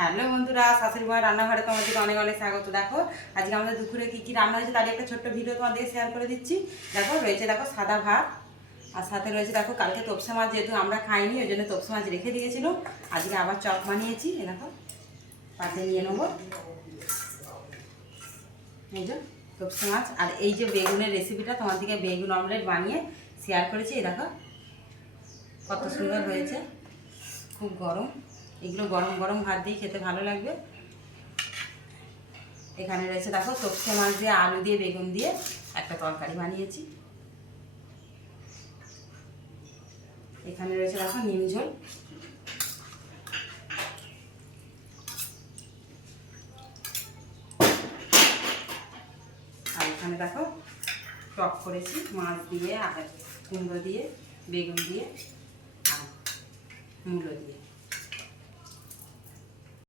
Hello বন্ধুরা, শাশুড়ি মায়ের রান্নাঘরে তোমাদেরকে অনেক অনেক স্বাগত। দেখো আজকে আমাদের দুপুরে কী কী রান্না হয়েছে তার একটা ছোট্ট ভিডিও তোমাদেরকে শেয়ার করে দিচ্ছি। দেখো রয়েছে, দেখো সাদা ভাত, আর সাথে রয়েছে দেখো কালকে তপসে মাছ, যেহেতু আমরা খাইনি ওই জন্য তপসে মাছ রেখে দিয়েছিল। আজকে আবার চপ বানিয়েছি, এ দেখো পাতে নিয়ে নেবো। এই যে তপসে মাছ, আর এই যে বেগুনের রেসিপিটা তোমাদেরকে বেগুন অমলেট বানিয়ে শেয়ার করেছি। এই দেখো কত সুন্দর হয়েছে, খুব গরম। এগুলো গরম গরম ভাত দিয়ে খেতে ভালো লাগবে। এখানে রয়েছে দেখো তপসে মাছ দিয়ে আলু দিয়ে বেগুন দিয়ে একটা তরকারি বানিয়েছি। এখানে রয়েছে দেখো নিম ঝোল। আর এখানে দেখো টক করেছি মাছ দিয়ে, আর কুমড়ো দিয়ে, বেগুন দিয়ে আর মূলো দিয়ে।